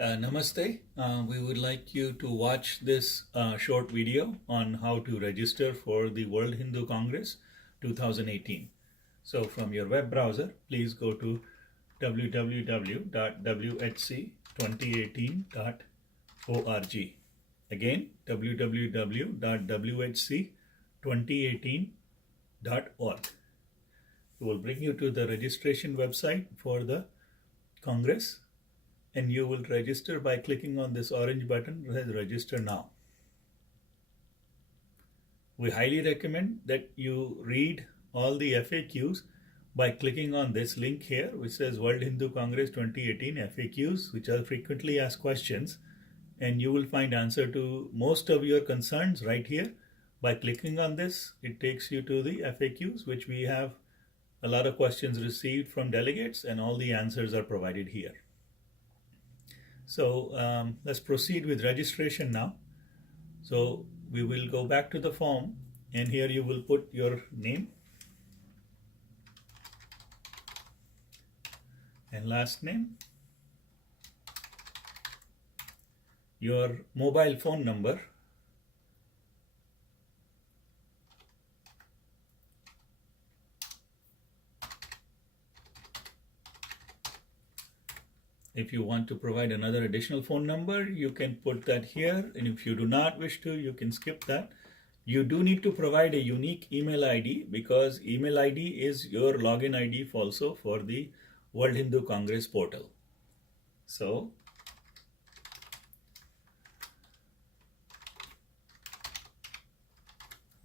Namaste. We would like you to watch this short video on how to register for the World Hindu Congress 2018. So from your web browser, please go to www.whc2018.org. Again, www.whc2018.org. It will bring you to the registration website for the Congress, and you will register by clicking on this orange button that says register now. We highly recommend that you read all the FAQs by clicking on this link here which says World Hindu Congress 2018 FAQs, which are frequently asked questions, and you will find answer to most of your concerns right here. By clicking on this, it takes you to the FAQs, which we have a lot of questions received from delegates, and all the answers are provided here. So let's proceed with registration now. So we will go back to the form, and here you will put your name and last name, your mobile phone number, if you want to provide another additional phone number, you can put that here, and if you do not wish to, you can skip that. You do need to provide a unique email ID, because email ID is your login ID also for the World Hindu Congress portal. So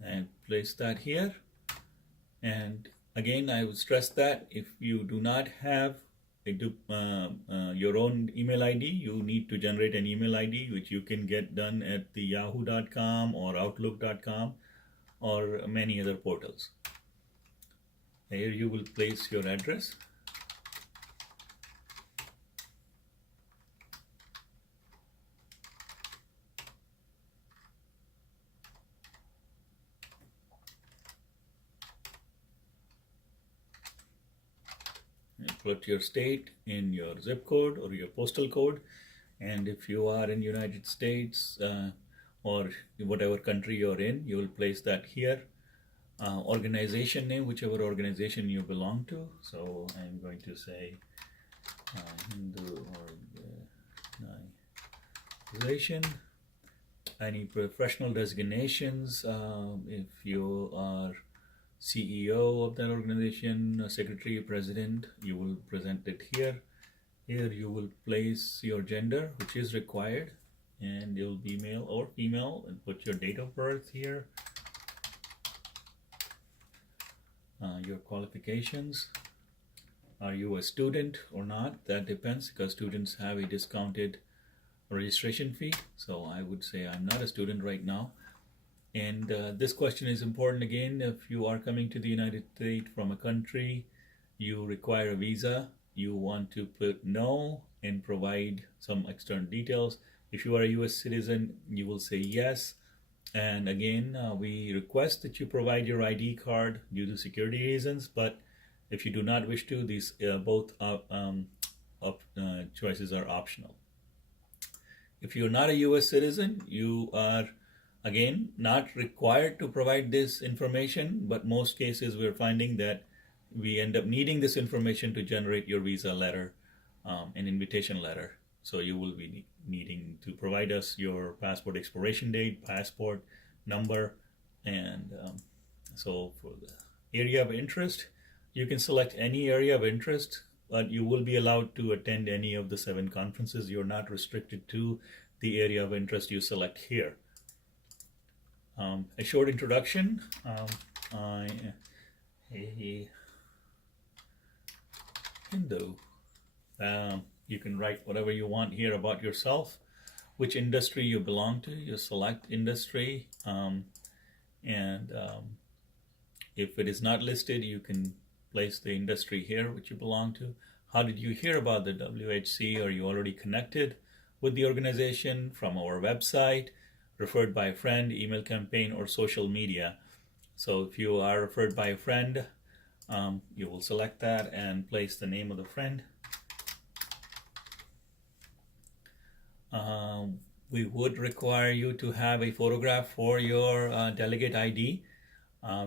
and place that here. And again, I would stress that if you do not have your own email ID, you need to generate an email ID, which you can get done at the yahoo.com or outlook.com or many other portals. Here you will place your address. Put your state in your zip code or your postal code, and if you are in United States or whatever country you're in, you will place that here. Organization name, whichever organization you belong to. So I'm going to say Hindu organization. Any professional designations, if you are CEO of that organization, secretary, president, you will present it here. Here you will place your gender, which is required, and it will be male or female, and put your date of birth here. Your qualifications. Are you a student or not? That depends, because students have a discounted registration fee. So I would say I'm not a student right now. And this question is important again. If you are coming to the United States from a country, you require a visa, you want to put no and provide some external details. If you are a US citizen, you will say yes. And again, we request that you provide your ID card due to security reasons, but if you do not wish to, these both choices are optional. If you're not a US citizen, you are again not required to provide this information, but most cases we're finding that we end up needing this information to generate your visa letter, an invitation letter. So you will be needing to provide us your passport expiration date, passport number, and so for the area of interest, you can select any area of interest, but you will be allowed to attend any of the 7 conferences. You're not restricted to the area of interest you select here. A short introduction. I am a Hindu. You can write whatever you want here about yourself, which industry you belong to. You select industry, and if it is not listed, you can place the industry here which you belong to. How did you hear about the WHC? Are you already connected with the organization from our website, referred by a friend, email campaign, or social media? So if you are referred by a friend, you will select that and place the name of the friend. we would require you to have a photograph for your delegate ID.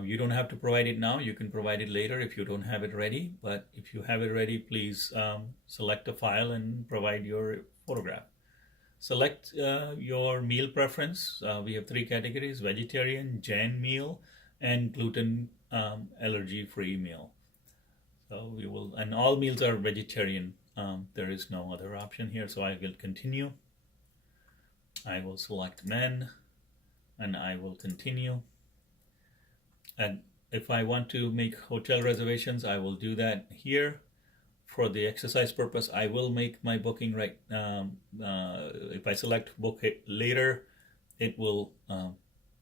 You don't have to provide it now. You can provide it later if you don't have it ready. But if you have it ready, please select a file and provide your photograph. Select your meal preference. We have three categories: vegetarian, Jain meal, and gluten allergy-free meal. So we will, and all meals are vegetarian. There is no other option here. So I will continue. I will select men, and I will continue. And if I want to make hotel reservations, I will do that here. For the exercise purpose, I will make my booking right. If I select book it later, it will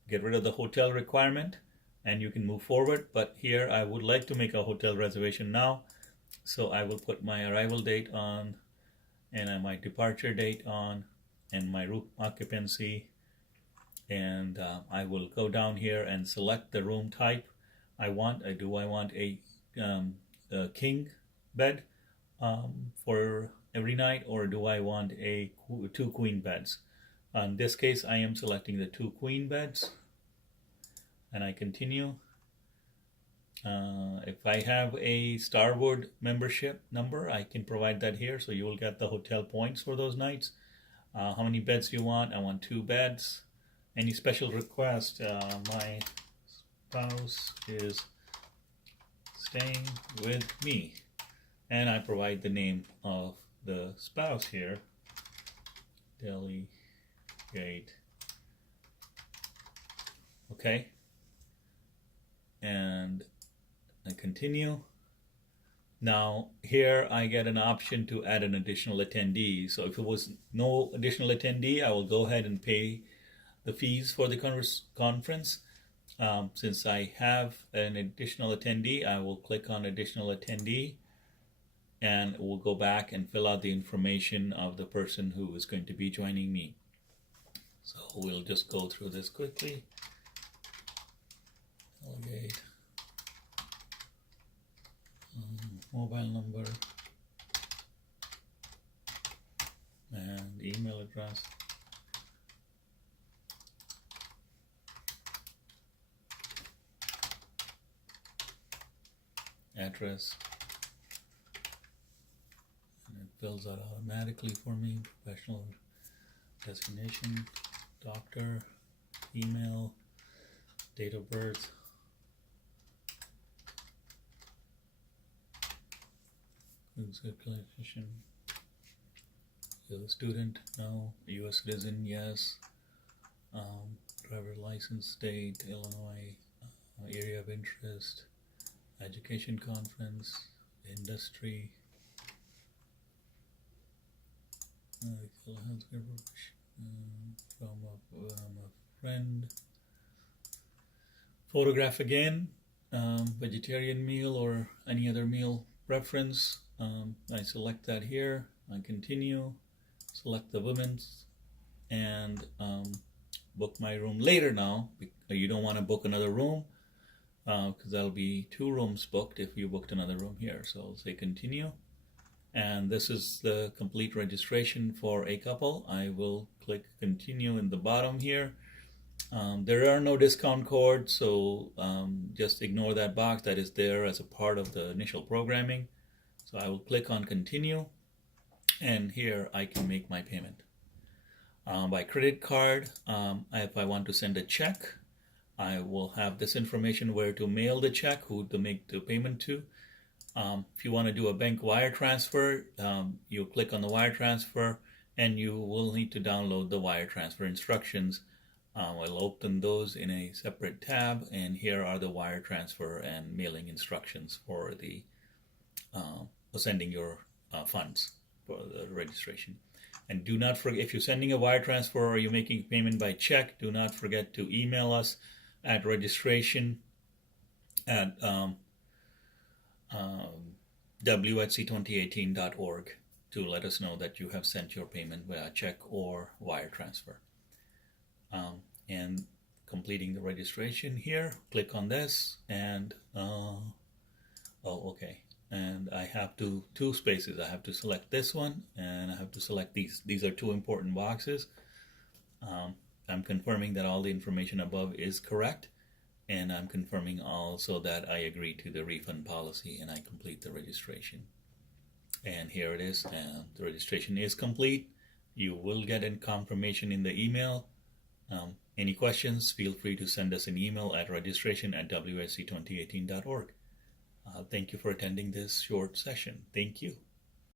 get rid of the hotel requirement and you can move forward. But here I would like to make a hotel reservation now. So I will put my arrival date on and my departure date on and my room occupancy. And I will go down here and select the room type I want. Do I want a king bed for every night, or do I want two queen beds? In this case, I am selecting the two queen beds, and I continue. If I have a Starwood membership number, I can provide that here, so you will get the hotel points for those nights. How many beds do you want? I want 2 beds. Any special request? My spouse is staying with me. And I provide the name of the spouse here. Delegate. Okay. And I continue. Now here I get an option to add an additional attendee. So if it was no additional attendee, I will go ahead and pay the fees for the conference. Since I have an additional attendee, I will click on additional attendee and we'll go back and fill out the information of the person who is going to be joining me. So we'll just go through this quickly. Delegate. Mobile number and email address. Address, and it fills out automatically for me. Professional designation, doctor, email, date of birth, classification. You're a student? No. U.S. citizen? Yes. Driver license, state, Illinois. Area of interest. Education conference, industry, from a friend. Photograph again, vegetarian meal or any other meal preference. I select that here. I continue, select the women's, and book my room later now. You don't want to book another room, because that'll be 2 rooms booked if you booked another room here. So I'll say continue. And this is the complete registration for a couple. I will click continue in the bottom here. There are no discount codes, so just ignore that box that is there as a part of the initial programming. So I will click on continue, and here I can make my payment. By credit card, if I want to send a check, I will have this information where to mail the check, who to make the payment to. If you want to do a bank wire transfer, you click on the wire transfer and you will need to download the wire transfer instructions. I'll open those in a separate tab, and here are the wire transfer and mailing instructions for the sending your funds for the registration. And do not forget, if you're sending a wire transfer or you're making payment by check, do not forget to email us at registration at WHC2018.org to let us know that you have sent your payment via check or wire transfer. And completing the registration here, click on this, and okay. And I have two spaces. I have to select this one, and I have to select these. These are 2 important boxes. I'm confirming that all the information above is correct, and I'm confirming also that I agree to the refund policy and I complete the registration. And here it is. The registration is complete. You will get a confirmation in the email. Any questions, feel free to send us an email at registration@whc2018.org. Thank you for attending this short session. Thank you.